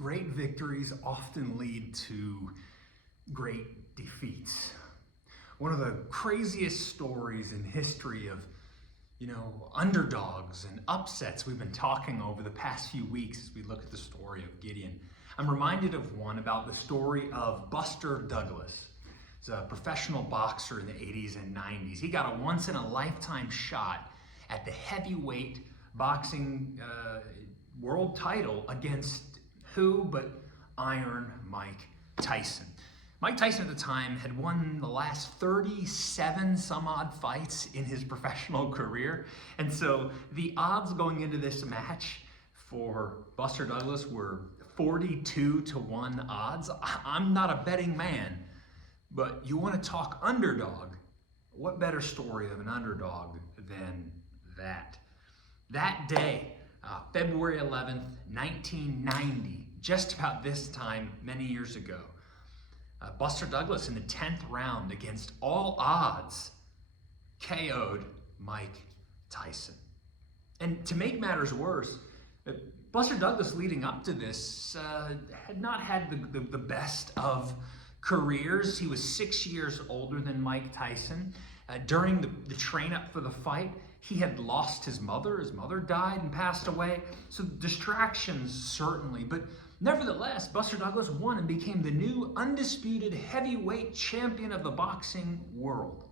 Great victories often lead to great defeats. One of the craziest stories in history of, underdogs and upsets we've been talking over the past few weeks as we look at the story of Gideon. I'm reminded of one about the story of Buster Douglas. He's a professional boxer in the 80s and 90s. He got a once-in-a-lifetime shot at the heavyweight boxing world title against who but Iron Mike Tyson. Mike Tyson at the time had won the last 37 some odd fights in his professional career. And so the odds going into this match for Buster Douglas were 42-1 odds. I'm not a betting man, but you want to talk underdog. What better story of an underdog than that? That day, February 11th, 1990, just about this time many years ago, Buster Douglas in the 10th round against all odds KO'd Mike Tyson. And to make matters worse, Buster Douglas leading up to this had not had the best of careers. He was 6 years older than Mike Tyson. During the train-up for the fight, he had lost his mother. His mother died and passed away. So distractions, certainly. But nevertheless, Buster Douglas won and became the new undisputed heavyweight champion of the boxing world.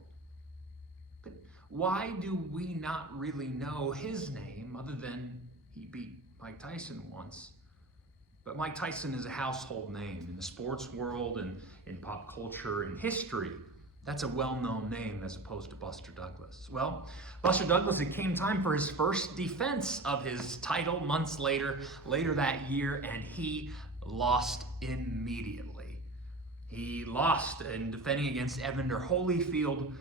But why do we not really know his name other than he beat Mike Tyson once? But Mike Tyson is a household name in the sports world and in pop culture and history. That's a well-known name as opposed to Buster Douglas. Well, Buster Douglas, it came time for his first defense of his title months later that year, and he lost immediately. He lost in defending against Evander Holyfield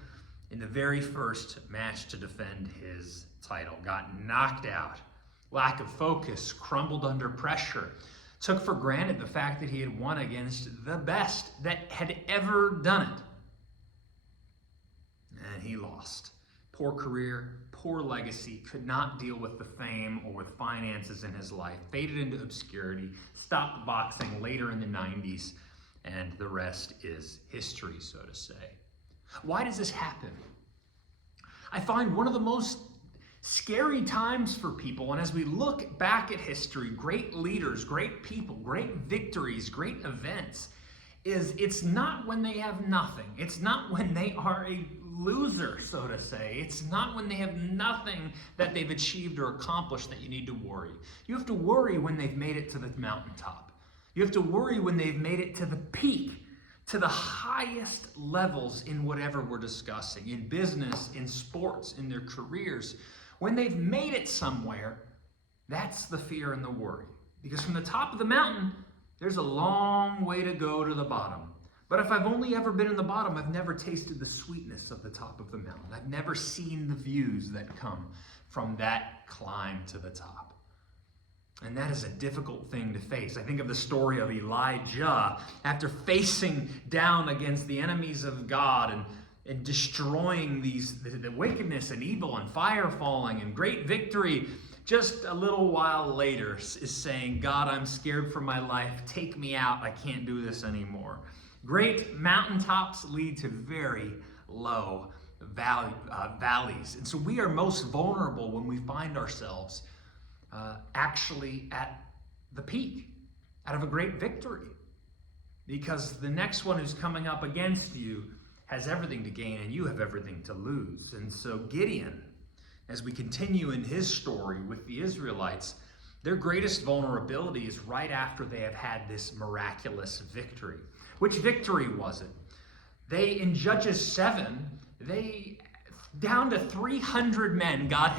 in the very first match to defend his title. Got knocked out. Lack of focus, crumbled under pressure. Took for granted the fact that he had won against the best that had ever done it. And he lost. Poor career, poor legacy, could not deal with the fame or with finances in his life, faded into obscurity, stopped boxing later in the 90s, and the rest is history, so to say. Why does this happen? I find one of the most scary times for people, and as we look back at history, great leaders, great people, great victories, great events, is it's not when they have nothing. It's not when they are a loser, so to say. It's not when they have nothing that they've achieved or accomplished that you need to worry. You have to worry when they've made it to the mountaintop. You have to worry when they've made it to the peak, to the highest levels in whatever we're discussing, in business, in sports, in their careers. When they've made it somewhere, that's the fear and the worry. Because from the top of the mountain, there's a long way to go to the bottom. But if I've only ever been in the bottom, I've never tasted the sweetness of the top of the mountain. I've never seen the views that come from that climb to the top. And that is a difficult thing to face. I think of the story of Elijah after facing down against the enemies of God and destroying the wickedness and evil and fire falling and great victory. Just a little while later is saying, God, I'm scared for my life. Take me out. I can't do this anymore. Great mountaintops lead to very low valleys. And so we are most vulnerable when we find ourselves actually at the peak, out of a great victory. Because the next one who's coming up against you has everything to gain and you have everything to lose. And so Gideon, as we continue in his story with the Israelites, their greatest vulnerability is right after they have had this miraculous victory. Which victory was it? In Judges 7, down to 300 men, God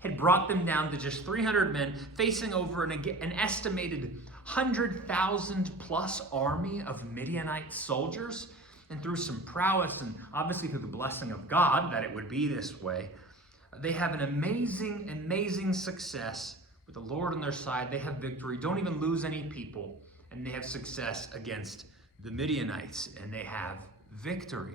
had brought them down to just 300 men, facing over an estimated 100,000 plus army of Midianite soldiers. And through some prowess, and obviously through the blessing of God that it would be this way, they have an amazing, amazing success with the Lord on their side. They have victory, don't even lose any people, and they have success against the Midianites, and they have victory.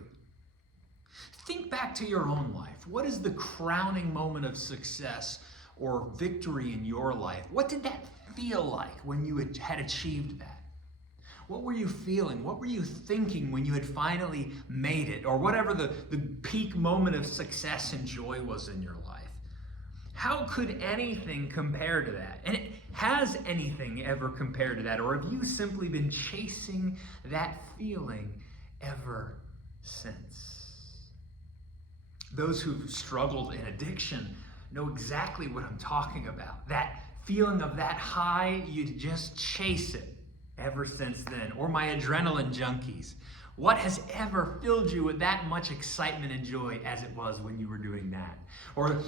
Think back to your own life. What is the crowning moment of success or victory in your life, what did that feel like when you had achieved that? What were you feeling? What were you thinking when you had finally made it? Or whatever the peak moment of success and joy was in your life. How could anything compare to that? And has anything ever compared to that? Or have you simply been chasing that feeling ever since? Those who've struggled in addiction know exactly what I'm talking about. That feeling of that high, you just chase it ever since then. Or my adrenaline junkies. What has ever filled you with that much excitement and joy as it was when you were doing that? Or,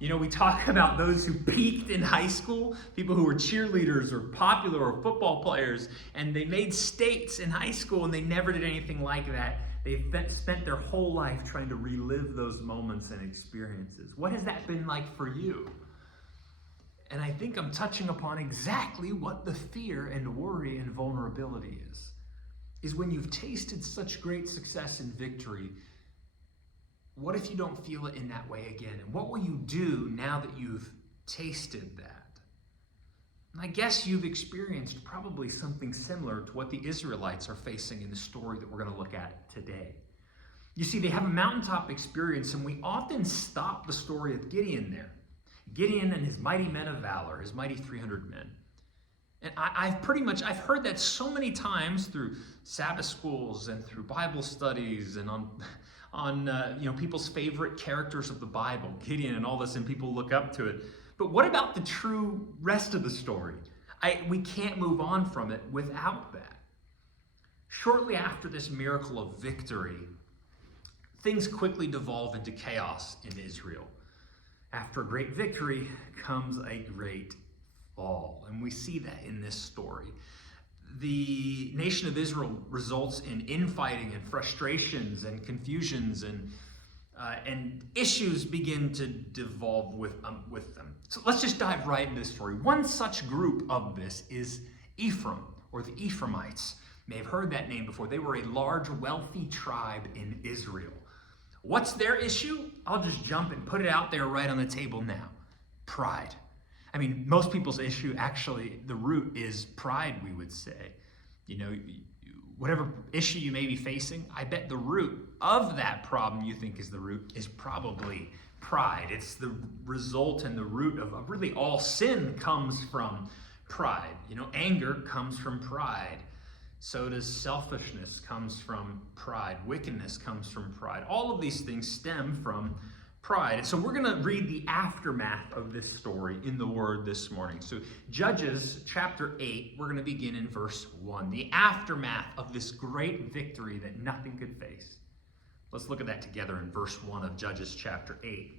we talk about those who peaked in high school, people who were cheerleaders or popular or football players, and they made states in high school and they never did anything like that. They spent their whole life trying to relive those moments and experiences. What has that been like for you? And I think I'm touching upon exactly what the fear and worry and vulnerability is when you've tasted such great success and victory, what if you don't feel it in that way again? And what will you do now that you've tasted that? And I guess you've experienced probably something similar to what the Israelites are facing in the story that we're going to look at today. You see, they have a mountaintop experience, and we often stop the story of Gideon there. Gideon and his mighty men of valor, his mighty 300 men. And I've heard that so many times through Sabbath schools and through Bible studies and on people's favorite characters of the Bible, Gideon and all this, and people look up to it. But what about the true rest of the story? We can't move on from it without that. Shortly after this miracle of victory, things quickly devolve into chaos in Israel. After a great victory comes a great fall, and we see that in this story. The nation of Israel results in infighting and frustrations and confusions, and issues begin to devolve with them. So let's just dive right into this story. One such group of this is Ephraim, or the Ephraimites. You may have heard that name before. They were a large, wealthy tribe in Israel. What's their issue? I'll just jump and put it out there right on the table now. Pride. I mean, most people's issue, actually, the root is pride, we would say. Whatever issue you may be facing, I bet the root of that problem you think is the root is probably pride. It's the result and the root of really all sin comes from pride. Anger comes from pride. So does selfishness comes from pride. Wickedness comes from pride. All of these things stem from pride. And so we're going to read the aftermath of this story in the Word this morning. So Judges chapter 8, we're going to begin in verse 1. The aftermath of this great victory that nothing could face. Let's look at that together in verse 1 of Judges chapter 8.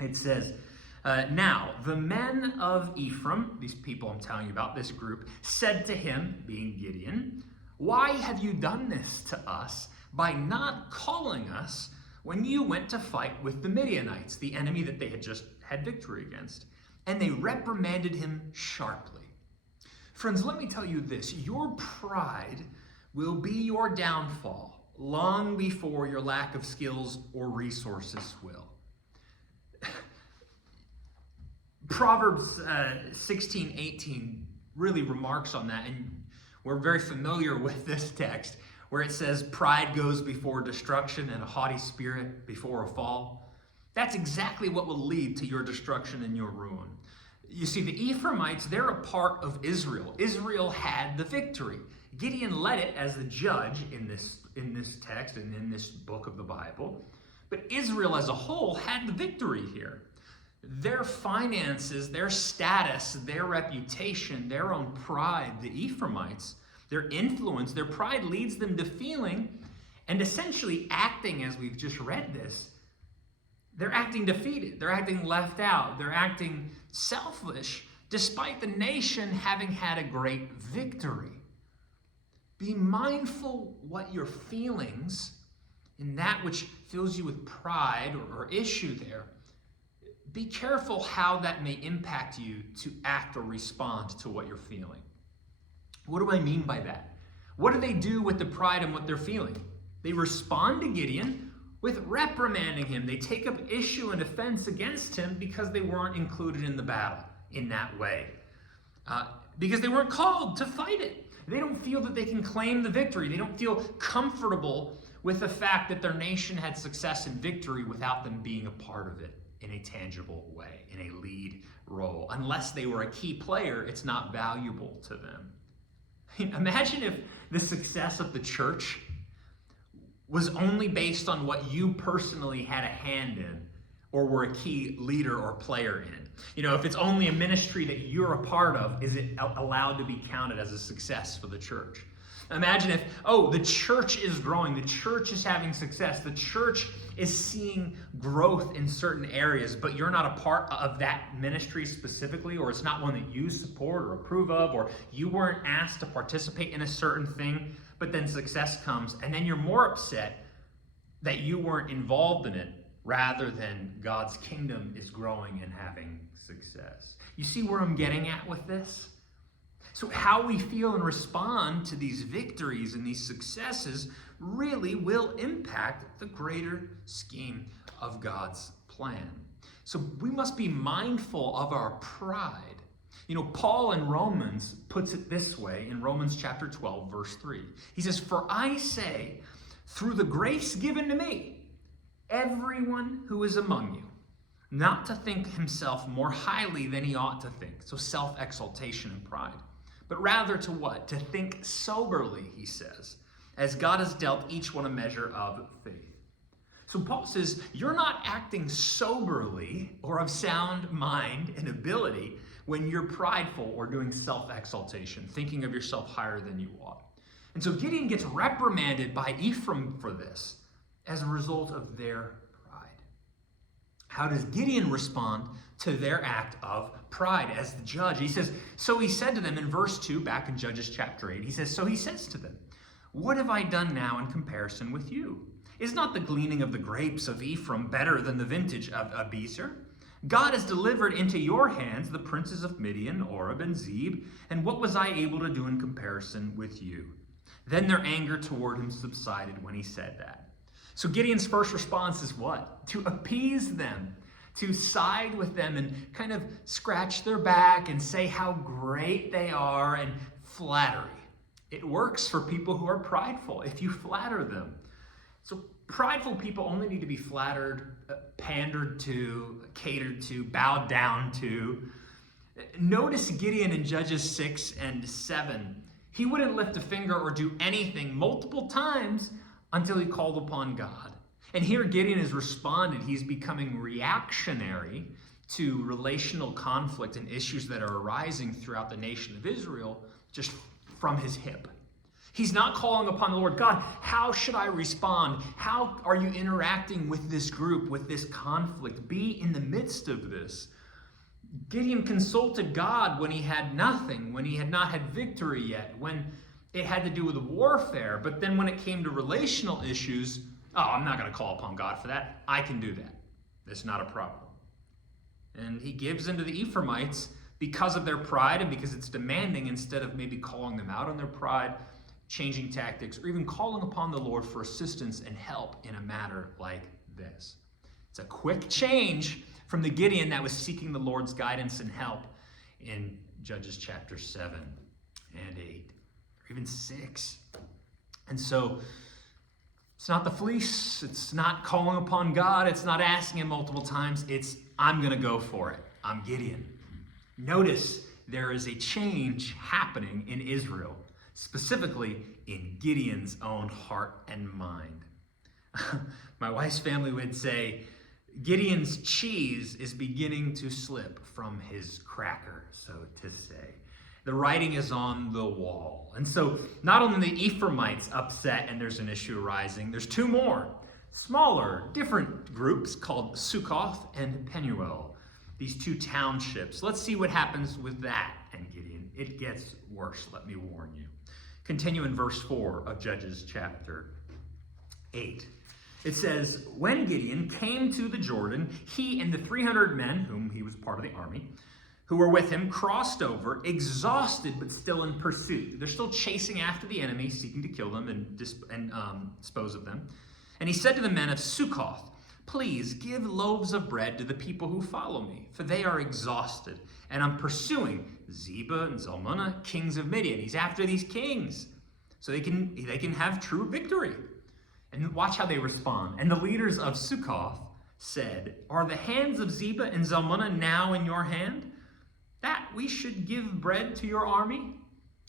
It says, Now the men of Ephraim, these people I'm telling you about, this group, said to him, being Gideon, Why have you done this to us by not calling us when you went to fight with the Midianites, the enemy that they had just had victory against? And they reprimanded him sharply. Friends, let me tell you this. Your pride will be your downfall long before your lack of skills or resources will. Proverbs 16:18 really remarks on that, and we're very familiar with this text, where it says, pride goes before destruction and a haughty spirit before a fall. That's exactly what will lead to your destruction and your ruin. You see, the Ephraimites, they're a part of Israel. Israel had the victory. Gideon led it as the judge in this text and in this book of the Bible. But Israel as a whole had the victory here. Their finances, their status, their reputation, their own pride, the Ephraimites, their influence, their pride leads them to feeling and essentially acting, as we've just read this, they're acting defeated, they're acting left out, they're acting selfish, despite the nation having had a great victory. Be mindful what your feelings in that which fills you with pride or issue there. Be careful how that may impact you to act or respond to what you're feeling. What do I mean by that? What do they do with the pride and what they're feeling? They respond to Gideon with reprimanding him. They take up issue and offense against him because they weren't included in the battle in that way. Because they weren't called to fight it. They don't feel that they can claim the victory. They don't feel comfortable with the fact that their nation had success and victory without them being a part of it in a tangible way, in a lead role. Unless they were a key player, it's not valuable to them. Imagine if the success of the church was only based on what you personally had a hand in or were a key leader or player in. If it's only a ministry that you're a part of, is it allowed to be counted as a success for the church? Imagine if, the church is growing, the church is having success, the church is seeing growth in certain areas, but you're not a part of that ministry specifically, or it's not one that you support or approve of, or you weren't asked to participate in a certain thing, but then success comes, and then you're more upset that you weren't involved in it, rather than God's kingdom is growing and having success. You see where I'm getting at with this? So how we feel and respond to these victories and these successes really will impact the greater scheme of God's plan. So we must be mindful of our pride. Paul in Romans puts it this way in Romans chapter 12, verse 3. He says, "For I say, through the grace given to me, everyone who is among you, not to think himself more highly than he ought to think." So self-exaltation and pride. But rather to what? To think soberly, he says, as God has dealt each one a measure of faith. So Paul says, you're not acting soberly or of sound mind and ability when you're prideful or doing self-exaltation, thinking of yourself higher than you ought. And so Gideon gets reprimanded by Ephraim for this as a result of their pride. How does Gideon respond to their act of pride as the judge? He says, so he said to them in verse 2, back in Judges chapter 8, he says, so he says to them, what have I done now in comparison with you? Is not the gleaning of the grapes of Ephraim better than the vintage of Abiezer? God has delivered into your hands the princes of Midian, Oreb, and Zeb, and what was I able to do in comparison with you? Then their anger toward him subsided when he said that. So Gideon's first response is what? To appease them, to side with them and kind of scratch their back and say how great they are, and flattery. It works for people who are prideful if you flatter them. So prideful people only need to be flattered, pandered to, catered to, bowed down to. Notice Gideon in Judges 6 and 7. He wouldn't lift a finger or do anything multiple times until he called upon God. And here Gideon has responded. He's becoming reactionary to relational conflict and issues that are arising throughout the nation of Israel just from his hip. He's not calling upon the Lord. God, how should I respond? How are you interacting with this group, with this conflict? Be in the midst of this. Gideon consulted God when he had nothing, when he had not had victory yet, when it had to do with warfare. But then when it came to relational issues, I'm not going to call upon God for that. I can do that. It's not a problem. And he gives into the Ephraimites because of their pride and because it's demanding, instead of maybe calling them out on their pride, changing tactics, or even calling upon the Lord for assistance and help in a matter like this. It's a quick change from the Gideon that was seeking the Lord's guidance and help in Judges chapter 7 and 8, or even 6. And so it's not the fleece, it's not calling upon God, it's not asking him multiple times, it's I'm going to go for it. I'm Gideon. Notice there is a change happening in Israel, specifically in Gideon's own heart and mind. My wife's family would say, Gideon's cheese is beginning to slip from his cracker, so to say. The writing is on the wall. And so not only the Ephraimites upset and there's an issue arising, there's two more smaller, different groups called Succoth and Penuel. These two townships. Let's see what happens with that and Gideon. It gets worse, let me warn you. Continue in verse 4 of Judges chapter 8. It says, when Gideon came to the Jordan, he and the 300 men, whom he was part of the army, who were with him, crossed over, exhausted but still in pursuit. They're still chasing after the enemy, seeking to kill them and dispose of them. And he said to the men of Sukkoth, "Please give loaves of bread to the people who follow me, for they are exhausted. And I'm pursuing Zebah and Zalmunna, kings of Midian." He's after these kings so they can have true victory. And watch how they respond. And the leaders of Sukkoth said, "Are the hands of Zebah and Zalmunna now in your hand, that we should give bread to your army?"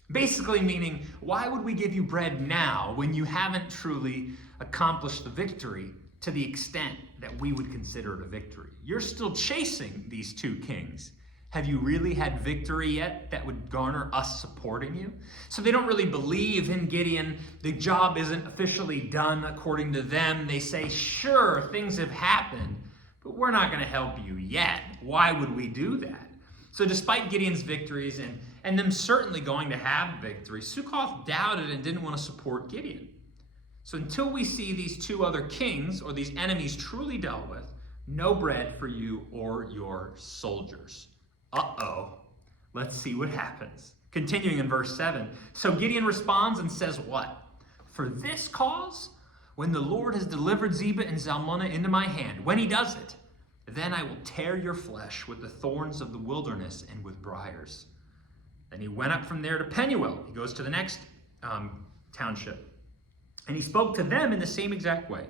Basically meaning, why would we give you bread now when you haven't truly accomplished the victory to the extent that we would consider it a victory? You're still chasing these two kings. Have you really had victory yet that would garner us supporting you? So they don't really believe in Gideon. The job isn't officially done according to them. They say, sure, things have happened, but we're not going to help you yet. Why would we do that? So despite Gideon's victories and them certainly going to have victory, Sukkoth doubted and didn't want to support Gideon. So until we see these two other kings or these enemies truly dealt with, no bread for you or your soldiers. Uh-oh. Let's see what happens. Continuing in verse 7. So Gideon responds and says what? "For this cause, when the Lord has delivered Zebah and Zalmunna into my hand, when he does it, then I will tear your flesh with the thorns of the wilderness and with briars." Then he went up from there to Penuel. He goes to the next township. And he spoke to them in the same exact way.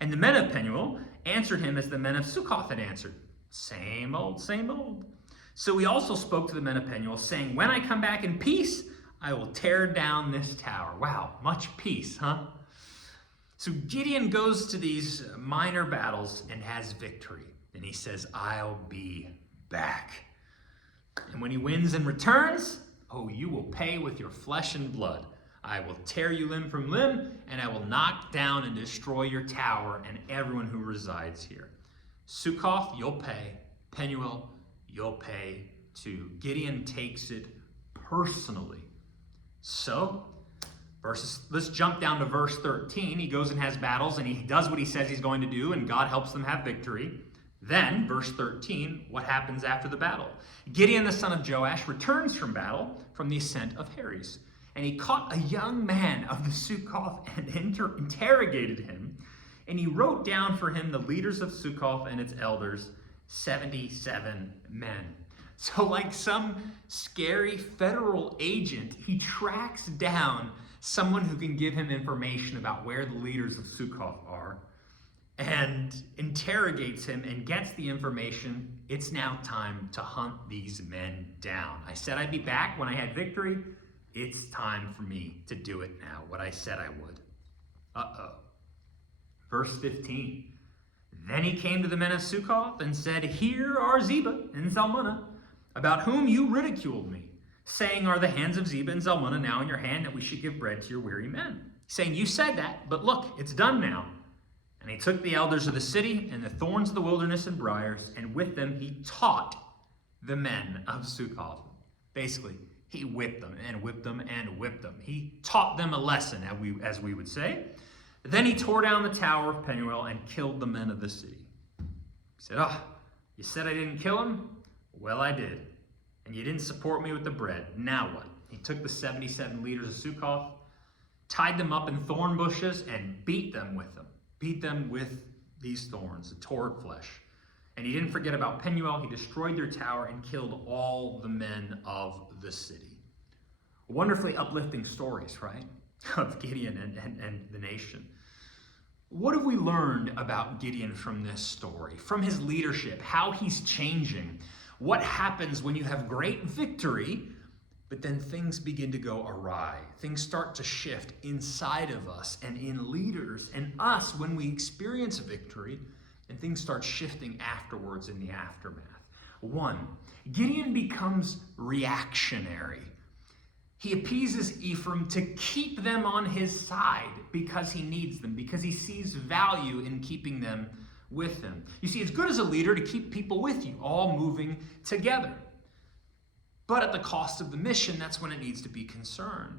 And the men of Penuel answered him as the men of Sukkoth had answered. Same old, same old. So he also spoke to the men of Penuel, saying, "When I come back in peace, I will tear down this tower." Wow, much peace, huh? So Gideon goes to these minor battles and has victory. And he says, "I'll be back." And when he wins and returns, "Oh, you will pay with your flesh and blood. I will tear you limb from limb, and I will knock down and destroy your tower and everyone who resides here. Sukkoth, you'll pay. Penuel, you'll pay too." Gideon takes it personally. So, let's jump down to verse 13. He goes and has battles, and he does what he says he's going to do, and God helps them have victory. Then, verse 13, what happens after the battle? Gideon, the son of Joash, returns from battle from the ascent of Heres. And he caught a young man of the Sukkoth and interrogated him. And he wrote down for him the leaders of Sukkoth and its elders, 77 men. So like some scary federal agent, he tracks down someone who can give him information about where the leaders of Sukkoth are and interrogates him and gets the information. It's now time to hunt these men down. I said I'd be back when I had victory. It's time for me to do it now, what I said I would. Uh-oh. Verse 15. Then he came to the men of Sukkoth and said, "Here are Zebah and Zalmunna, about whom you ridiculed me, saying, 'Are the hands of Zebah and Zalmunna now in your hand, that we should give bread to your weary men?' Saying, 'You said that, but look, it's done now.' And he took the elders of the city and the thorns of the wilderness and briars, and with them he taught the men of Sukkoth." Basically, he whipped them and whipped them and whipped them. He taught them a lesson, as we would say. Then he tore down the tower of Penuel and killed the men of the city. He said, "Oh, you said I didn't kill him? Well, I did. And you didn't support me with the bread. Now what?" He took the 77 leaders of Sukkoth, tied them up in thorn bushes, and beat them with them. Beat them with these thorns, the torn flesh. And he didn't forget about Penuel. He destroyed their tower and killed all the men of the city. Wonderfully uplifting stories, right? Of Gideon and the nation. What have we learned about Gideon from this story? From his leadership, how he's changing. What happens when you have great victory, but then things begin to go awry. Things start to shift inside of us and in leaders and us when we experience victory, and things start shifting afterwards in the aftermath. 1, Gideon becomes reactionary. He appeases Ephraim to keep them on his side because he needs them, because he sees value in keeping them with him. You see, it's good as a leader to keep people with you, all moving together. But at the cost of the mission, that's when it needs to be concerned.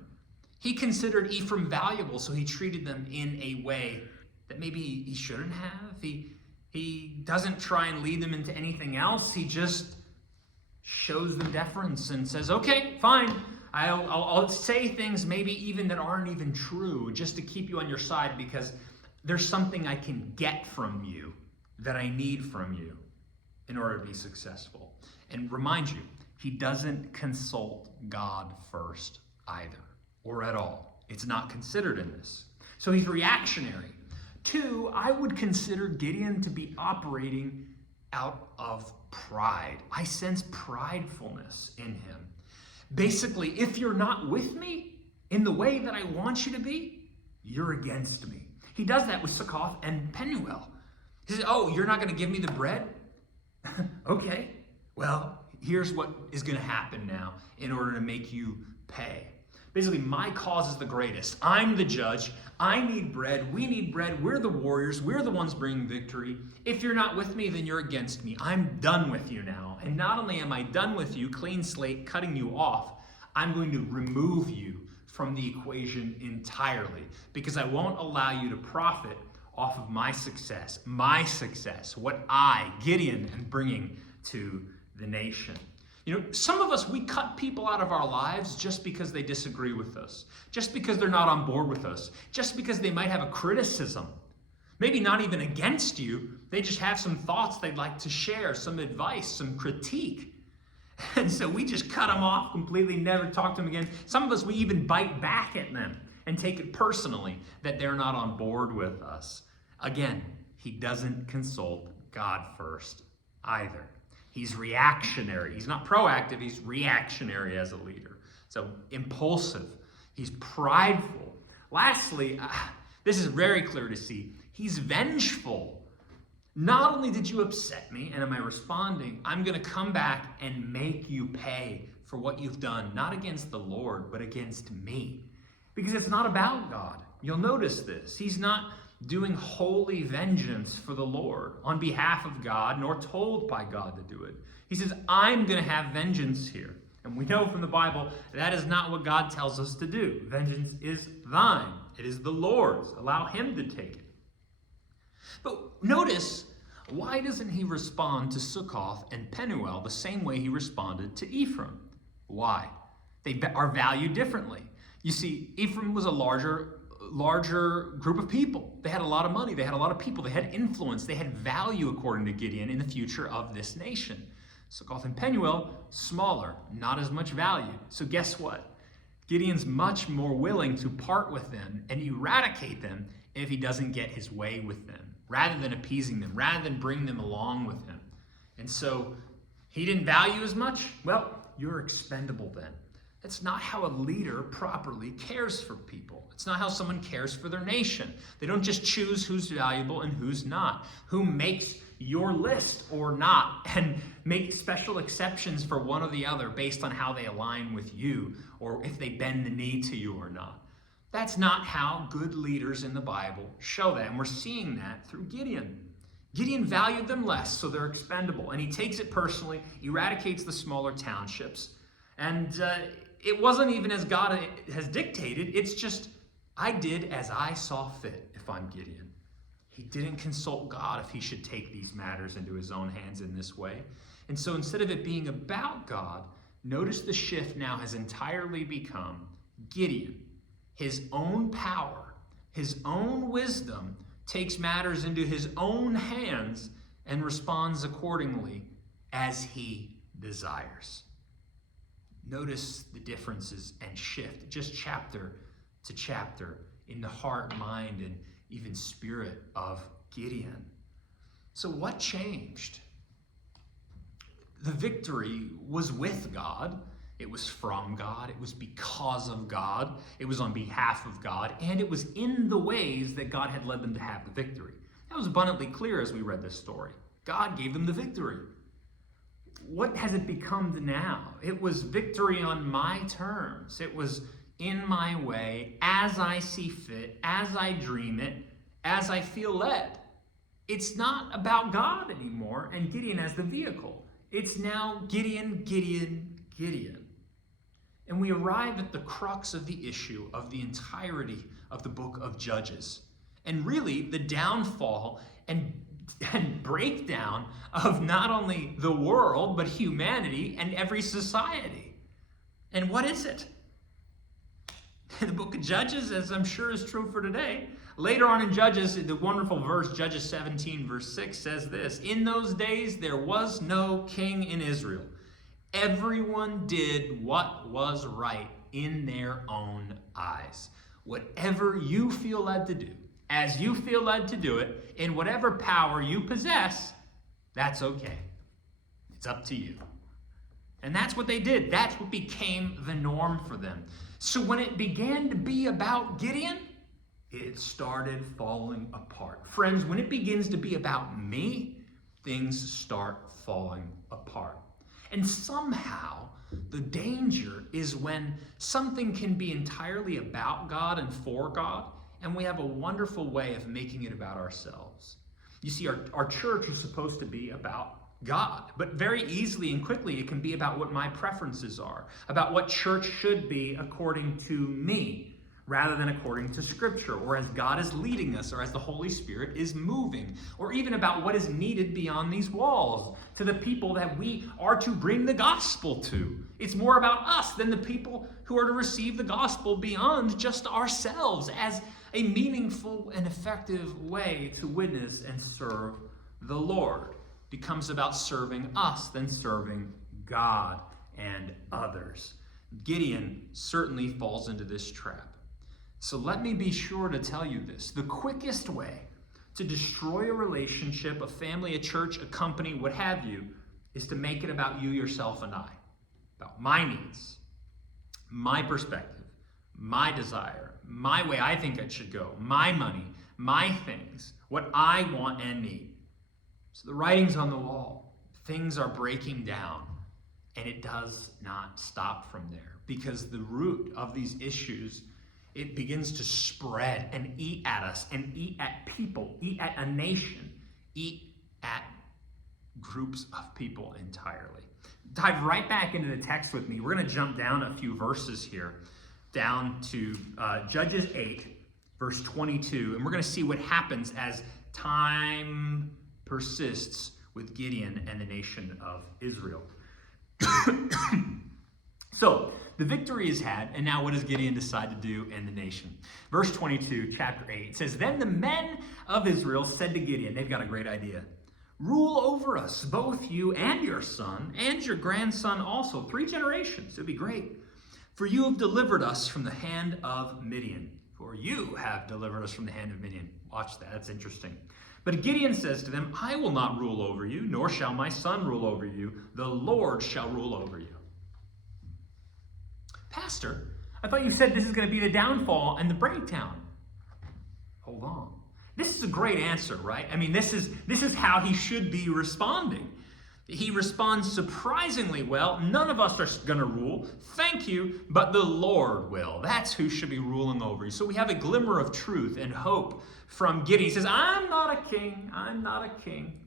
He considered Ephraim valuable, so he treated them in a way that maybe he shouldn't have. He doesn't try and lead them into anything else. He just shows them deference and says, "Okay, fine. I'll say things maybe even that aren't even true, just to keep you on your side, because there's something I can get from you that I need from you in order to be successful. And remind you, he doesn't consult God first either, or at all. It's not considered in this. So he's reactionary. 2, I would consider Gideon to be operating out of pride. I sense pridefulness in him. Basically, if you're not with me in the way that I want you to be, you're against me. He does that with Succoth and Penuel. He says, oh, you're not going to give me the bread? Okay, well, here's what is going to happen now in order to make you pay. Basically, my cause is the greatest. I'm the judge. I need bread. We need bread. We're the warriors. We're the ones bringing victory. If you're not with me, then you're against me. I'm done with you now. And not only am I done with you, clean slate, cutting you off, I'm going to remove you from the equation entirely because I won't allow you to profit off of my success, what I, Gideon, am bringing to the nation. You know, some of us, we cut people out of our lives just because they disagree with us, just because they're not on board with us, just because they might have a criticism, maybe not even against you. They just have some thoughts they'd like to share, some advice, some critique. And so we just cut them off completely, never talk to them again. Some of us, we even bite back at them and take it personally that they're not on board with us. Again, he doesn't consult God first either. He's reactionary. He's not proactive. He's reactionary as a leader. So impulsive. He's prideful. Lastly, this is very clear to see. He's vengeful. Not only did you upset me, and am I responding, I'm going to come back and make you pay for what you've done, not against the Lord, but against me. Because it's not about God. You'll notice this. He's not doing holy vengeance for the Lord on behalf of God, nor told by God to do it. He says, I'm going to have vengeance here. And we know from the Bible that is not what God tells us to do. Vengeance is thine. It is the Lord's. Allow him to take it. But notice, why doesn't he respond to Succoth and Penuel the same way he responded to Ephraim? Why? They are valued differently. You see, Ephraim was a larger group of people. They had a lot of money. They had a lot of people. They had influence. They had value, according to Gideon, in the future of this nation. Succoth and Penuel, smaller, not as much value. So guess what? Gideon's much more willing to part with them and eradicate them if he doesn't get his way with them, rather than appeasing them, rather than bring them along with him. And so he didn't value as much. Well, you're expendable then. That's not how a leader properly cares for people. It's not how someone cares for their nation. They don't just choose who's valuable and who's not, who makes your list or not, and make special exceptions for one or the other based on how they align with you or if they bend the knee to you or not. That's not how good leaders in the Bible show that, and we're seeing that through Gideon. Gideon valued them less, so they're expendable, and he takes it personally, eradicates the smaller townships, and it wasn't even as God has dictated. It's just, I did as I saw fit if I'm Gideon. He didn't consult God if he should take these matters into his own hands in this way. And so instead of it being about God, notice the shift now has entirely become Gideon. His own power, his own wisdom takes matters into his own hands and responds accordingly as he desires. Notice the differences and shift just chapter to chapter in the heart, mind, and even spirit of Gideon. So what changed? The victory was with God. It was from God. It was because of God. It was on behalf of God. And it was in the ways that God had led them to have the victory. That was abundantly clear as we read this story. God gave them the victory. What has it become to now? It was victory on my terms. It was in my way, as I see fit, as I dream it, as I feel led. It's not about God anymore and Gideon as the vehicle. It's now Gideon, Gideon, Gideon. And we arrive at the crux of the issue of the entirety of the book of Judges. And really the downfall and breakdown of not only the world, but humanity and every society. And what is it? The book of Judges, as I'm sure is true for today, Later on in Judges, the wonderful verse, Judges 17, verse 6 says this: "In those days there was no king in Israel. Everyone did what was right in their own eyes." Whatever you feel led to do, as you feel led to do it, in whatever power you possess, that's okay. It's up to you. And that's what they did. That's what became the norm for them. So when it began to be about Gideon, it started falling apart. Friends, when it begins to be about me, things start falling apart. And somehow, the danger is when something can be entirely about God and for God, and we have a wonderful way of making it about ourselves. You see, our church is supposed to be about God, but very easily and quickly it can be about what my preferences are, about what church should be according to me, rather than according to Scripture, or as God is leading us, or as the Holy Spirit is moving, or even about what is needed beyond these walls, to the people that we are to bring the gospel to. It's more about us than the people who are to receive the gospel beyond just ourselves, as a meaningful and effective way to witness and serve the Lord. It becomes about serving us than serving God and others. Gideon certainly falls into this trap. So let me be sure to tell you this. The quickest way to destroy a relationship, a family, a church, a company, what have you, is to make it about you, yourself, and I. About my needs, my perspective, my desire, my way I think it should go, my money, my things, what I want and need. So the writing's on the wall. Things are breaking down, and it does not stop from there, because the root of these issues, it begins to spread and eat at us, and eat at people, eat at a nation, eat at groups of people entirely. Dive right back into the text with me. We're going to jump down a few verses here, down to Judges 8, verse 22, and we're going to see what happens as time persists with Gideon and the nation of Israel. So, the victory is had, and now what does Gideon decide to do in the nation? Verse 22, chapter 8, it says, "Then the men of Israel said to Gideon," they've got a great idea, "Rule over us, both you and your son, and your grandson also, 3 generations. It would be great. For you have delivered us from the hand of Midian." For you have delivered us from the hand of Midian. Watch that, that's interesting. But Gideon says to them, "I will not rule over you, nor shall my son rule over you. The Lord shall rule over you." Pastor, I thought you said this is going to be the downfall and the breakdown. Hold on. This is a great answer, right? I mean, this is how he should be responding. He responds surprisingly well. None of us are going to rule. Thank you, but the Lord will. That's who should be ruling over you. So we have a glimmer of truth and hope from Gideon. He says, I'm not a king. I'm not a king.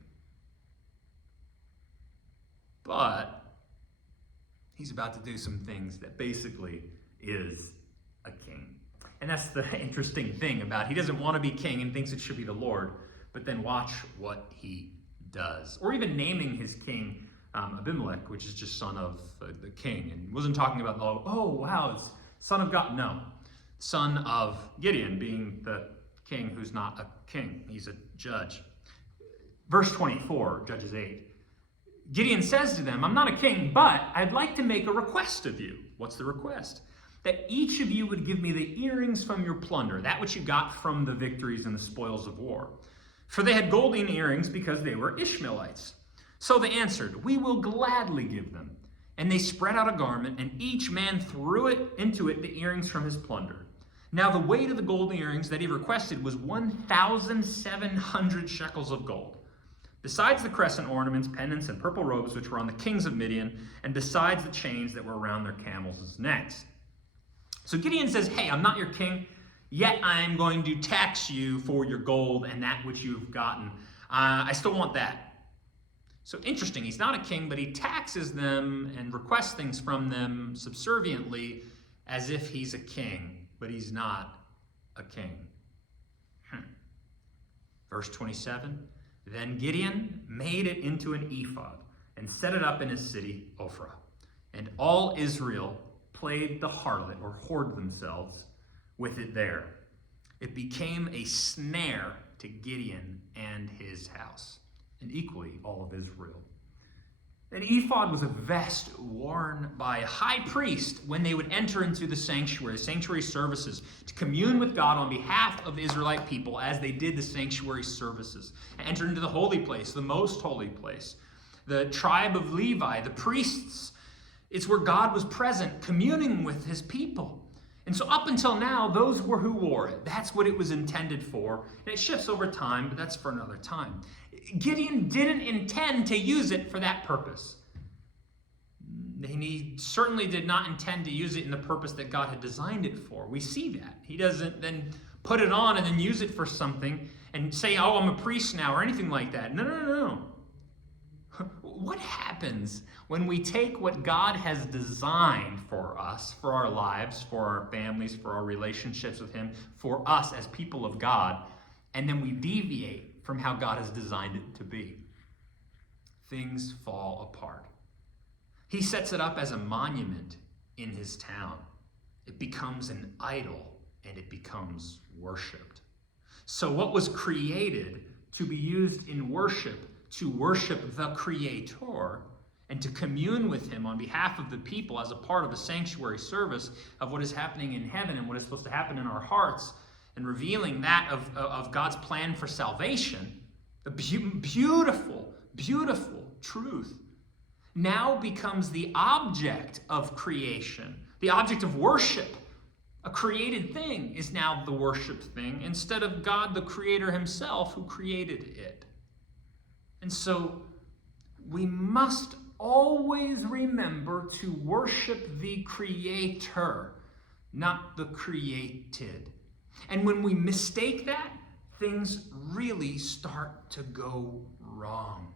But he's about to do some things that basically is a king. And that's the interesting thing about, he doesn't want to be king and thinks it should be the Lord, but then watch what he does. Or even naming his king Abimelech, which is just son of the king. And wasn't talking about, oh wow, it's son of God. No, son of Gideon, being the king who's not a king. He's a judge. Verse 24, Judges 8. Gideon says to them, I'm not a king, but I'd like to make a request of you. What's the request? That each of you would give me the earrings from your plunder, that which you got from the victories and the spoils of war. For they had golden earrings because they were Ishmaelites. So they answered, we will gladly give them. And they spread out a garment, and each man threw into it the earrings from his plunder. Now the weight of the golden earrings that he requested was 1,700 shekels of gold. Besides the crescent ornaments, pendants, and purple robes which were on the kings of Midian, and besides the chains that were around their camels' necks. So Gideon says, hey, I'm not your king, yet I'm going to tax you for your gold and that which you've gotten. I still want that. So interesting, he's not a king, but he taxes them and requests things from them subserviently as if he's a king, but he's not a king. Verse 27, then Gideon made it into an ephod and set it up in his city, Ophrah. And all Israel played the harlot or whored themselves with it there. It became a snare to Gideon and his house, and equally all of Israel. An ephod was a vest worn by a high priest when they would enter into the sanctuary services, to commune with God on behalf of the Israelite people as they did the sanctuary services. Enter into the holy place, the most holy place. The tribe of Levi, the priests, it's where God was present, communing with his people. And so up until now, those were who wore it. That's what it was intended for. And it shifts over time, but that's for another time. Gideon didn't intend to use it for that purpose. He certainly did not intend to use it in the purpose that God had designed it for. We see that. He doesn't then put it on and then use it for something and say, oh, I'm a priest now, or anything like that. No. What happens when we take what God has designed for us, for our lives, for our families, for our relationships with him, for us as people of God, and then we deviate from how God has designed it to be? Things fall apart. He sets it up as a monument in his town. It becomes an idol, and it becomes worshipped. So what was created to be used in worship, to worship the Creator, and to commune with him on behalf of the people as a part of a sanctuary service of what is happening in heaven and what is supposed to happen in our hearts, and revealing that of God's plan for salvation, a beautiful, beautiful truth, now becomes the object of creation, the object of worship. A created thing is now the worship thing, instead of God, the Creator himself, who created it. And so we must always remember to worship the Creator, not the created. And when we mistake that, things really start to go wrong.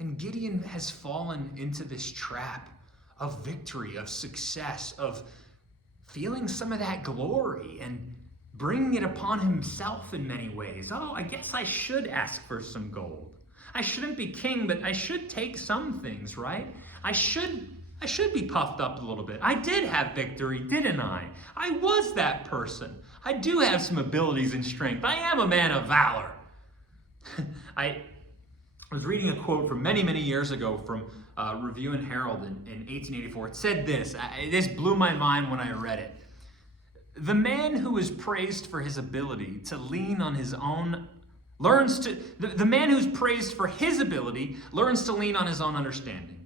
And Gideon has fallen into this trap of victory, of success, of feeling some of that glory and bringing it upon himself in many ways. Oh, I guess I should ask for some gold. I shouldn't be king, but I should take some things, right? I should be puffed up a little bit. I did have victory, didn't I? I was that person. I do have some abilities and strength. I am a man of valor. I was reading a quote from many, many years ago from Review and Herald in 1884. It said this. This blew my mind when I read it. The man who is praised for his ability to lean on his own the man who's praised for his ability learns to lean on his own understanding.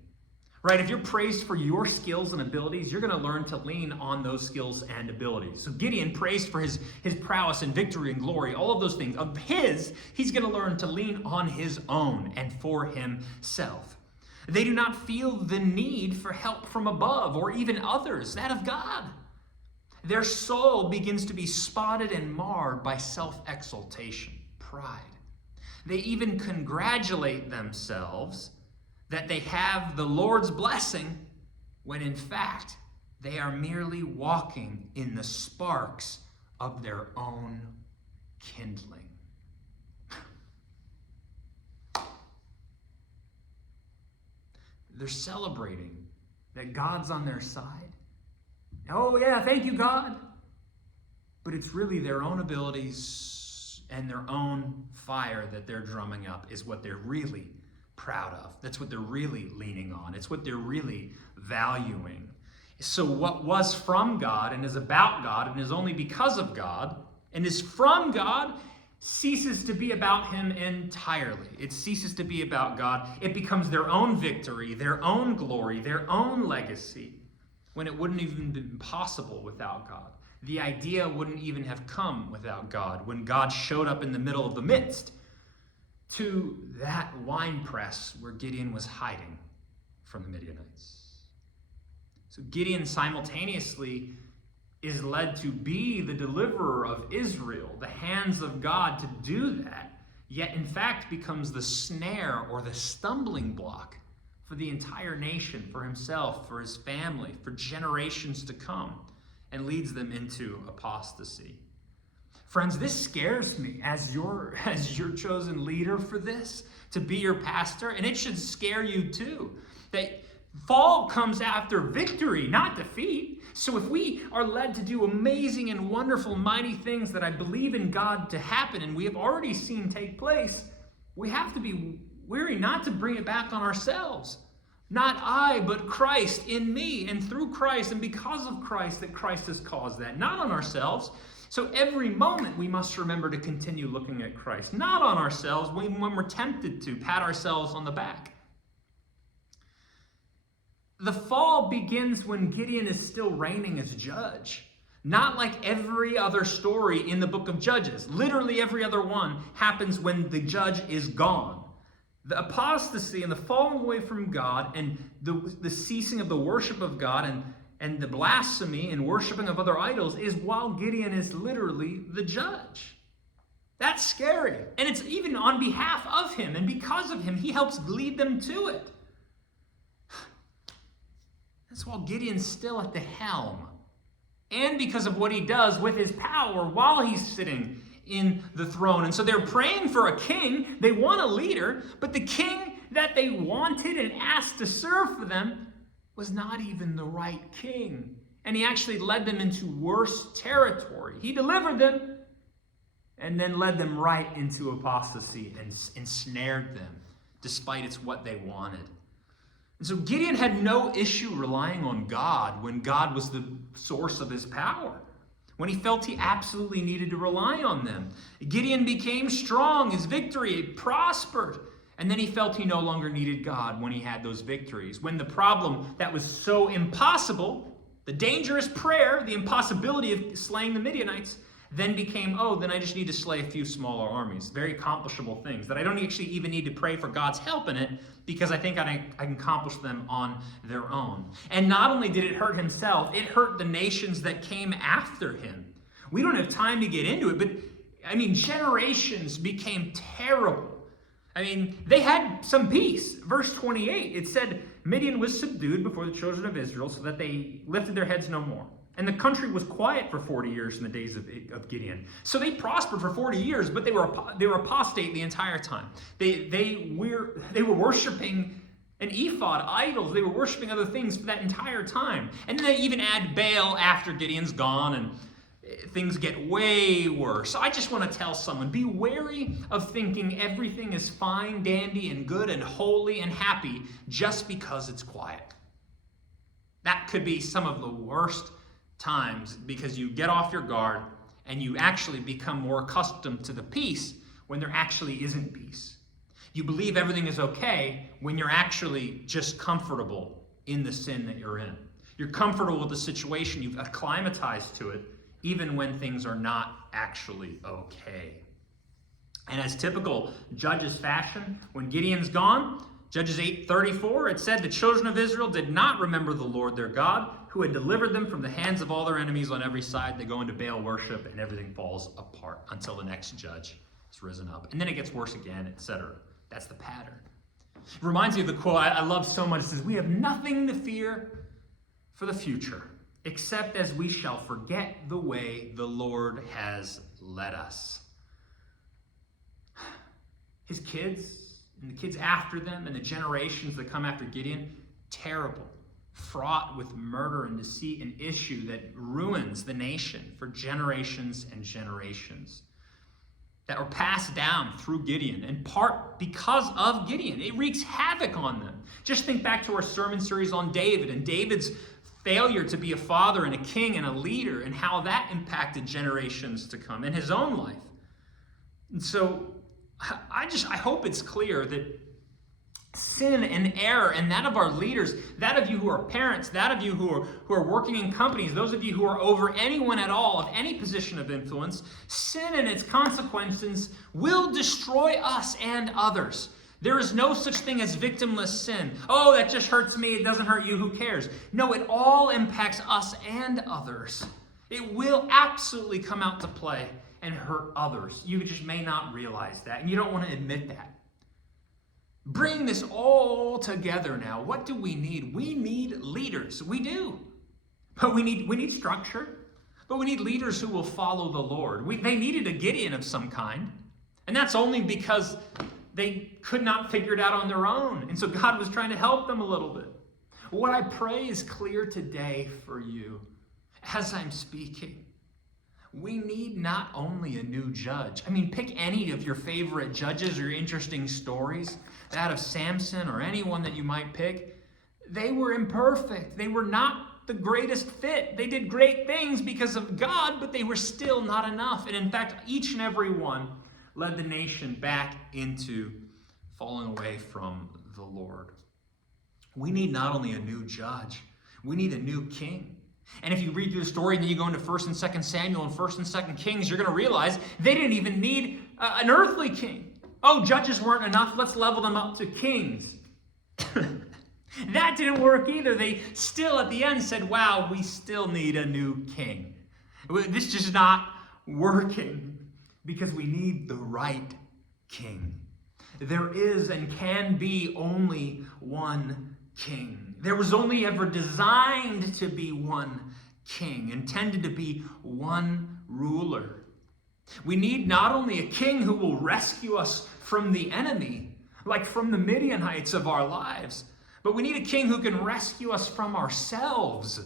Right? If you're praised for your skills and abilities, you're going to learn to lean on those skills and abilities. So Gideon, praised for his prowess and victory and glory, all of those things of his, he's going to learn to lean on his own and for himself. They do not feel the need for help from above or even others, that of God. Their soul begins to be spotted and marred by self-exaltation, pride. They even congratulate themselves that they have the Lord's blessing, when in fact they are merely walking in the sparks of their own kindling. They're celebrating that God's on their side. Oh yeah, thank you, God. But it's really their own abilities and their own fire that they're drumming up is what they're really proud of. That's what they're really leaning on. It's what they're really valuing. So what was from God and is about God and is only because of God and is from God ceases to be about him entirely. It ceases to be about God. It becomes their own victory, their own glory, their own legacy, when it wouldn't even be possible without God. The idea wouldn't even have come without God when God showed up in the middle of the midst to that wine press where Gideon was hiding from the Midianites. So Gideon simultaneously is led to be the deliverer of Israel, the hands of God to do that, yet in fact becomes the snare or the stumbling block for the entire nation, for himself, for his family, for generations to come, and leads them into apostasy. Friends, this scares me as your chosen leader for this, to be your pastor, and it should scare you too. That Fall comes after victory, not defeat. So if we are led to do amazing and wonderful, mighty things that I believe in God to happen and we have already seen take place, we have to be wary not to bring it back on ourselves. Not I, but Christ in me, and through Christ and because of Christ that Christ has caused that, not on ourselves. So every moment we must remember to continue looking at Christ, not on ourselves when we're tempted to pat ourselves on the back. The fall begins when Gideon is still reigning as judge. Not like every other story in the book of Judges. Literally every other one happens when the judge is gone. The apostasy and the falling away from God and the ceasing of the worship of God and the blasphemy and worshiping of other idols is while Gideon is literally the judge. That's scary. And it's even on behalf of him. And because of him, he helps lead them to it. That's while Gideon's still at the helm. And because of what he does with his power while he's sitting in the throne. And so they're praying for a king. They want a leader, but the king that they wanted and asked to serve for them was not even the right king. And he actually led them into worse territory. He delivered them and then led them right into apostasy and ensnared them, despite it's what they wanted. And so Gideon had no issue relying on God when God was the source of his power, when he felt he absolutely needed to rely on them. Gideon became strong, his victory prospered, and then he felt he no longer needed God when he had those victories. When the problem that was so impossible, the dangerous prayer, the impossibility of slaying the Midianites, then became, then I just need to slay a few smaller armies. Very accomplishable things that I don't actually even need to pray for God's help in it because I think I can accomplish them on their own. And not only did it hurt himself, it hurt the nations that came after him. We don't have time to get into it, but generations became terrible. They had some peace. Verse 28, it said, Midian was subdued before the children of Israel so that they lifted their heads no more. And the country was quiet for 40 years in the days of Gideon. So they prospered for 40 years, but they were apostate the entire time. They were worshiping an ephod, idols. They were worshiping other things for that entire time. And then they even add Baal after Gideon's gone, and things get way worse. So I just want to tell someone, be wary of thinking everything is fine, dandy, and good, and holy, and happy just because it's quiet. That could be some of the worst times because you get off your guard and you actually become more accustomed to the peace when there actually isn't peace. You believe everything is okay when you're actually just comfortable in the sin that you're in. You're comfortable with the situation. You've acclimatized to it even when things are not actually okay. And as typical Judges fashion, when Gideon's gone, Judges 8:34, it said, the children of Israel did not remember the Lord their God, who had delivered them from the hands of all their enemies on every side. They go into Baal worship, and everything falls apart until the next judge is risen up. And then it gets worse again, etc. That's the pattern. It reminds me of the quote I love so much. It says, we have nothing to fear for the future, except as we shall forget the way the Lord has led us. His kids, and the kids after them, and the generations that come after Gideon, terrible, fraught with murder and deceit, an issue that ruins the nation for generations and generations, that are passed down through Gideon, in part because of Gideon. It wreaks havoc on them. Just think back to our sermon series on David, and David's failure to be a father and a king and a leader, and how that impacted generations to come in his own life. And so I hope it's clear that sin and error, and that of our leaders, that of you who are parents, that of you who are working in companies, those of you who are over anyone at all of any position of influence, sin and its consequences will destroy us and others. There is no such thing as victimless sin. Oh, that just hurts me, it doesn't hurt you, who cares? No, it all impacts us and others. It will absolutely come out to play and hurt others. You just may not realize that, and you don't want to admit that. Bring this all together now. What do we need? We need leaders. We do. But we need structure. But we need leaders who will follow the Lord. They needed a Gideon of some kind. And that's only because they could not figure it out on their own. And so God was trying to help them a little bit. What I pray is clear today for you as I'm speaking. We need not only a new judge. I mean, pick any of your favorite judges or your interesting stories, that of Samson or anyone that you might pick. They were imperfect. They were not the greatest fit. They did great things because of God, but they were still not enough. And in fact, each and every one led the nation back into falling away from the Lord. We need not only a new judge, we need a new king. And if you read through the story and then you go into 1 and 2 Samuel and 1 and 2 Kings, you're going to realize they didn't even need an earthly king. Oh, judges weren't enough. Let's level them up to kings. That didn't work either. They still at the end said, wow, we still need a new king. This is just not working because we need the right king. There is and can be only one king. There was only ever designed to be one king, intended to be one ruler. We need not only a king who will rescue us from the enemy, like from the Midianites of our lives, but we need a king who can rescue us from ourselves,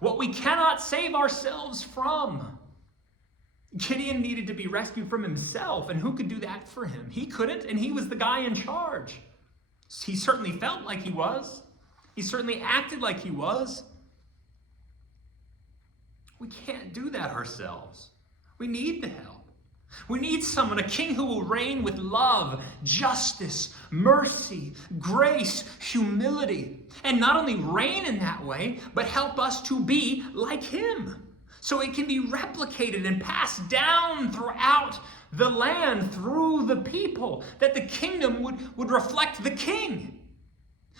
what we cannot save ourselves from. Gideon needed to be rescued from himself, and who could do that for him? He couldn't, and he was the guy in charge. He certainly felt like he was. He certainly acted like he was. We can't do that ourselves. We need the help. We need someone, a king who will reign with love, justice, mercy, grace, humility. And not only reign in that way, but help us to be like him. So it can be replicated and passed down throughout the land, through the people, that the kingdom would reflect the king.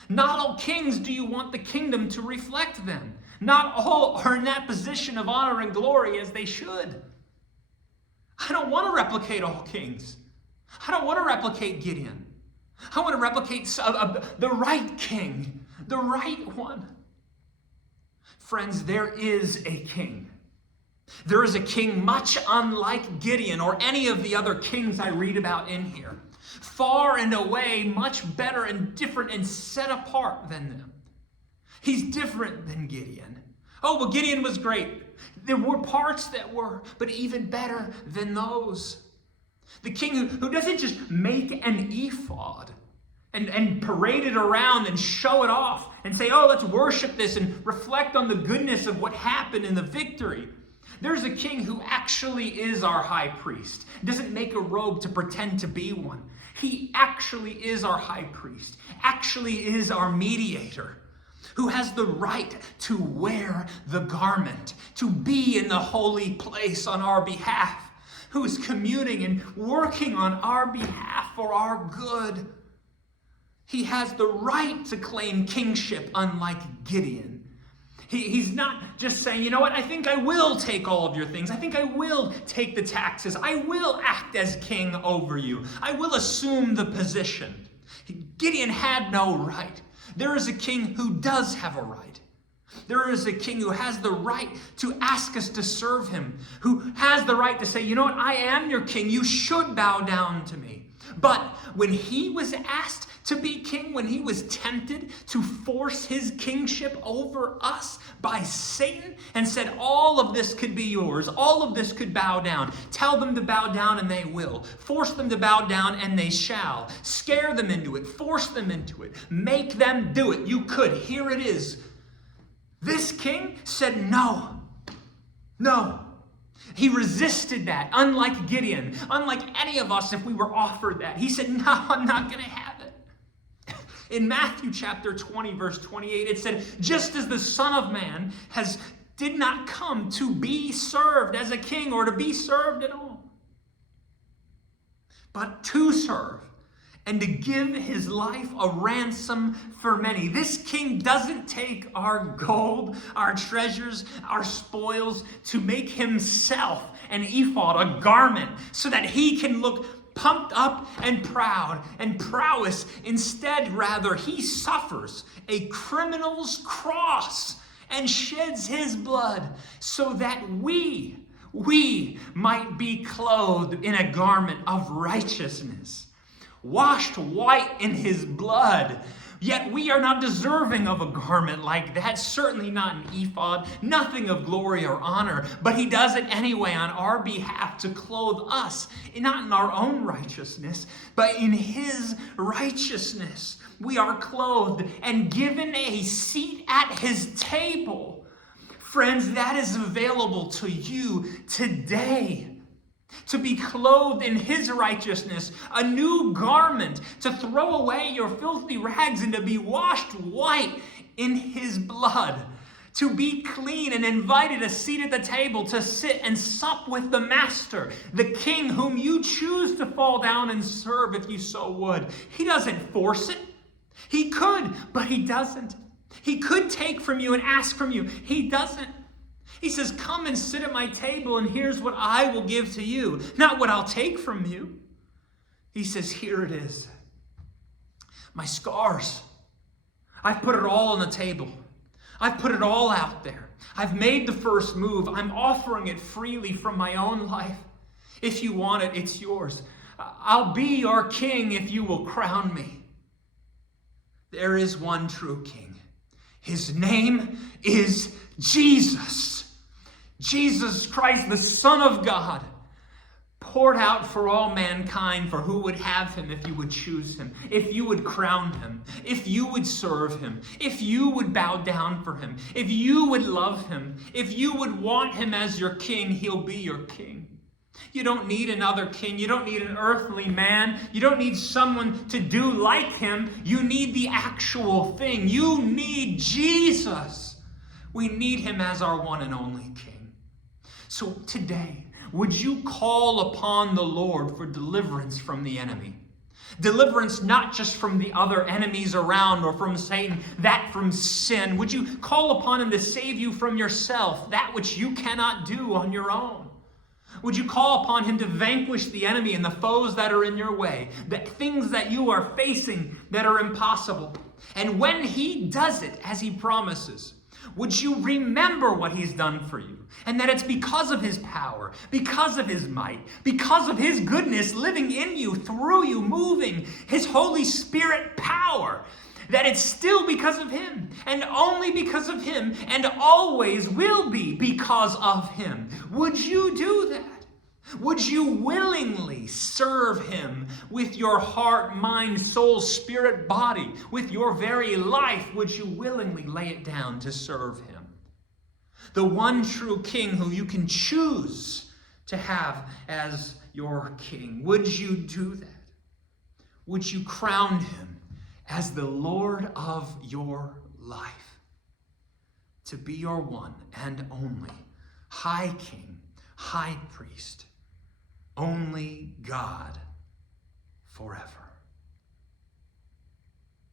Not all kings do you want the kingdom to reflect them. Not all are in that position of honor and glory as they should. I don't want to replicate all kings. I don't want to replicate Gideon. I want to replicate the right king, the right one. Friends, there is a king. There is a king much unlike Gideon or any of the other kings I read about in here. Far and away, much better and different and set apart than them. He's different than Gideon. Oh, well, Gideon was great. There were parts that were, but even better than those. The king who doesn't just make an ephod and parade it around and show it off and say, oh, let's worship this and reflect on the goodness of what happened in the victory. There's a king who actually is our high priest. Doesn't make a robe to pretend to be one. He actually is our high priest, actually is our mediator, who has the right to wear the garment, to be in the holy place on our behalf, who is communing and working on our behalf for our good. He has the right to claim kingship, unlike Gideon. He's not just saying, you know what, I think I will take all of your things. I think I will take the taxes. I will act as king over you. I will assume the position. Gideon had no right. There is a king who does have a right. There is a king who has the right to ask us to serve him, who has the right to say, you know what, I am your king. You should bow down to me. But when he was asked to be king, when he was tempted to force his kingship over us by Satan and said, all of this could be yours, all of this could bow down. Tell them to bow down and they will. Force them to bow down and they shall. Scare them into it. Force them into it. Make them do it. You could. Here it is. This king said no. No. He resisted that, unlike Gideon, unlike any of us if we were offered that. He said, no, I'm not going to have it. In Matthew chapter 20, verse 28, it said, just as the Son of Man did not come to be served as a king or to be served at all, but to serve and to give his life a ransom for many. This king doesn't take our gold, our treasures, our spoils to make himself an ephod, a garment, so that he can look pumped up and proud and prowess. Instead, rather, he suffers a criminal's cross and sheds his blood so that we might be clothed in a garment of righteousness, washed white in his blood, Yet we are not deserving of a garment like that, certainly not an ephod, nothing of glory or honor, but he does it anyway on our behalf to clothe us, not in our own righteousness, but in his righteousness. We are clothed and given a seat at his table. Friends, that is available to you today. To be clothed in his righteousness, a new garment, to throw away your filthy rags and to be washed white in his blood, to be clean and invited a seat at the table to sit and sup with the master, the king whom you choose to fall down and serve if you so would. He doesn't force it. He could, but he doesn't. He could take from you and ask from you. He doesn't. He says, come and sit at my table, and here's what I will give to you, not what I'll take from you. He says, here it is. My scars. I've put it all on the table. I've put it all out there. I've made the first move. I'm offering it freely from my own life. If you want it, it's yours. I'll be your king if you will crown me. There is one true king. His name is Jesus. Jesus Christ, the Son of God, poured out for all mankind for who would have him if you would choose him, if you would crown him, if you would serve him, if you would bow down for him, if you would love him, if you would want him as your king, he'll be your king. You don't need another king. You don't need an earthly man. You don't need someone to do like him. You need the actual thing. You need Jesus. We need him as our one and only king. So today, would you call upon the Lord for deliverance from the enemy? Deliverance not just from the other enemies around or from Satan, that from sin. Would you call upon him to save you from yourself, that which you cannot do on your own? Would you call upon him to vanquish the enemy and the foes that are in your way, the things that you are facing that are impossible? And when he does it, as he promises, would you remember what he's done for you? And that it's because of his power, because of his might, because of his goodness living in you, through you, moving his Holy Spirit power, that it's still because of him, and only because of him, and always will be because of him. Would you do that? Would you willingly serve him with your heart, mind, soul, spirit, body, with your very life? Would you willingly lay it down to serve him? The one true king who you can choose to have as your king. Would you do that? Would you crown him as the Lord of your life? To be your one and only high king, high priest, only God forever.